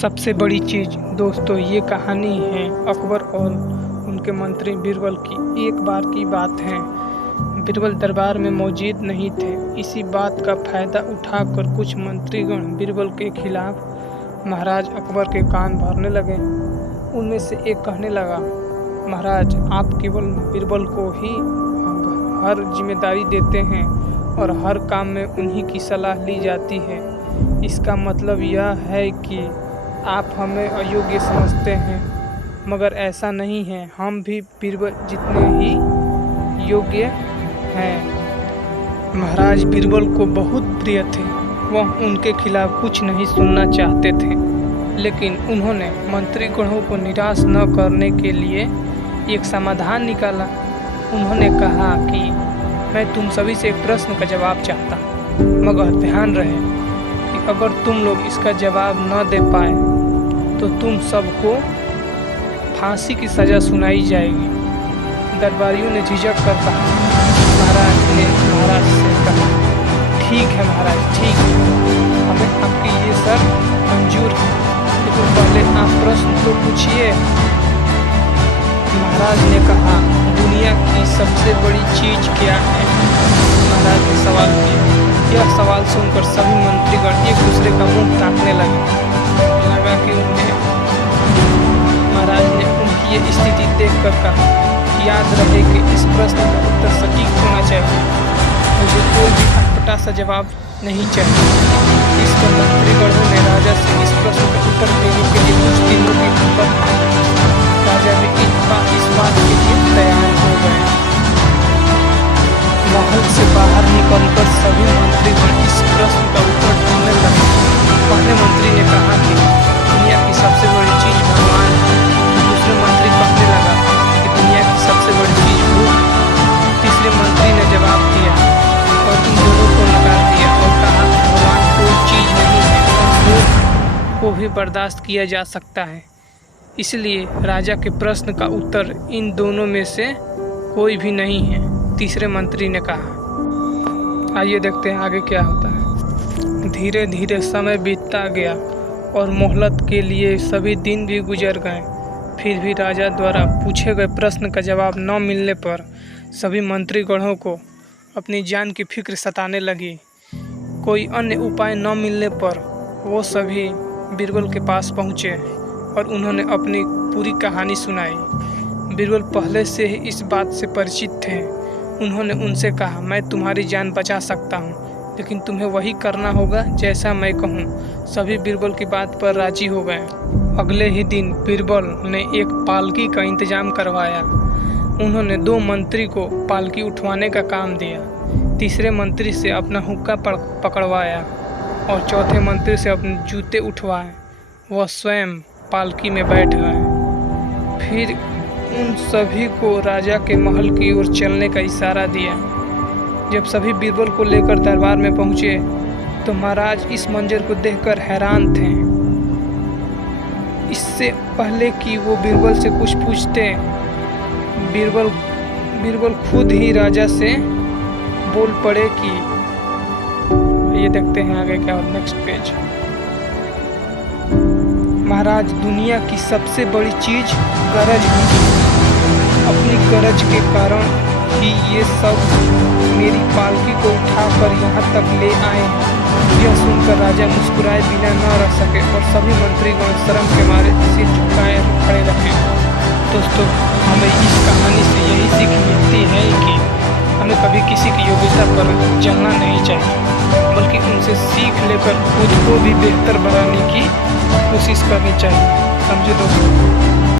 सबसे बड़ी चीज़ दोस्तों ये कहानी है अकबर और उनके मंत्री बीरबल की। एक बार की बात है, बीरबल दरबार में मौजूद नहीं थे। इसी बात का फायदा उठाकर कुछ मंत्रीगण बीरबल के खिलाफ महाराज अकबर के कान भरने लगे। उनमें से एक कहने लगा, महाराज आप केवल बीरबल को ही हर जिम्मेदारी देते हैं और हर काम में उन्हीं की सलाह ली जाती है। इसका मतलब यह है कि आप हमें अयोग्य समझते हैं, मगर ऐसा नहीं है। हम भी बीरबल जितने ही योग्य हैं। महाराज बीरबल को बहुत प्रिय थे। वह उनके खिलाफ कुछ नहीं सुनना चाहते थे, लेकिन उन्होंने मंत्रीगणों को निराश न करने के लिए एक समाधान निकाला। उन्होंने कहा कि मैं तुम सभी से एक प्रश्न का जवाब चाहता हूँ, मगर ध्यान रहे कि अगर तुम लोग इसका जवाब न दे पाए तो तुम सबको फांसी की सज़ा सुनाई जाएगी। दरबारियों ने झिझक कर कहा। महाराज ने महाराज से कहा, ठीक है महाराज, ठीक है, हमें आपकी ये शर्त मंजूर है, लेकिन पहले आप प्रश्न तो पूछिए। महाराज ने कहा, दुनिया की सबसे बड़ी चीज़ क्या है? महाराज ने सवाल किया। यह सवाल सुनकर सभी मंत्रीगण एक दूसरे का मुंह ताकने लगे। लगा कि महाराज ने उनकी ये स्थिति देखकर कहा, याद रहे कि इस प्रश्न का उत्तर सटीक होना चाहिए। मुझे कोई भी अटपटा सा जवाब नहीं चाहिए। इस पर मंत्रीगणों ने राजा से इस प्रश्न का उत्तर देने के लिए कुछ दिनों की मोहलत मांगी। राजा भी इस बात के लिए तैयार हो गए। महल से बाहर निकलकर सभी मंत्रीगण इस प्रश्न का उत्तर ढूंढने लगे। पहले मंत्री ने कहा कि दुनिया की सबसे बड़ी चीज़ भगवान है। दूसरे मंत्री कहने लगा कि दुनिया की सबसे बड़ी चीज़ भूख है। तीसरे मंत्री ने जवाब दिया और इन दोनों को नकार दिया और कहा कि भगवान कोई चीज़ नहीं है और भूख को भी बर्दाश्त किया जा सकता है। इसलिए राजा के प्रश्न का उत्तर इन दोनों में से कोई भी नहीं है, तीसरे मंत्री ने कहा। आइए देखते हैं आगे क्या होता है। धीरे धीरे समय बीतता गया और मोहलत के लिए सभी दिन भी गुजर गए। फिर भी राजा द्वारा पूछे गए प्रश्न का जवाब न मिलने पर सभी मंत्रीगणों को अपनी जान की फिक्र सताने लगी। कोई अन्य उपाय न मिलने पर वो सभी बीरबल के पास पहुँचे और उन्होंने अपनी पूरी कहानी सुनाई। बीरबल पहले से ही इस बात से परिचित थे। उन्होंने उनसे कहा, मैं तुम्हारी जान बचा सकता हूँ, लेकिन तुम्हें वही करना होगा जैसा मैं कहूँ। सभी बीरबल की बात पर राजी हो गए। अगले ही दिन बीरबल ने एक पालकी का इंतजाम करवाया। उन्होंने 2 मंत्री को पालकी उठवाने का काम दिया, तीसरे मंत्री से अपना हुक्का पकड़वाया और चौथे मंत्री से अपने जूते उठवाए। वह स्वयं पालकी में बैठ गए। फिर उन सभी को राजा के महल की ओर चलने का इशारा दिया। जब सभी बीरबल को लेकर दरबार में पहुंचे तो महाराज इस मंजर को देखकर हैरान थे। इससे पहले कि वो बीरबल से कुछ पूछते, बीरबल खुद ही राजा से बोल पड़े कि ये देखते हैं आगे क्या। Next page. महाराज दुनिया की सबसे बड़ी चीज़ गरज है। अपनी गरज के कारण ही ये सब मेरी पालकी को उठाकर यहाँ तक ले आए हैं। यह सुनकर राजा मुस्कुराए बिना न रह सके और सभी मंत्रीगण शर्म के मारे सिर झुकाए खड़े रहे। दोस्तों, हमें इस कहानी से यही सीख मिलती है कि हमें कभी किसी की योग्यता पर जलना नहीं चाहिए, बल्कि उनसे सीख लेकर खुद को भी बेहतर बनाने की कोशिश करनी चाहिए। समझे दोस्तों।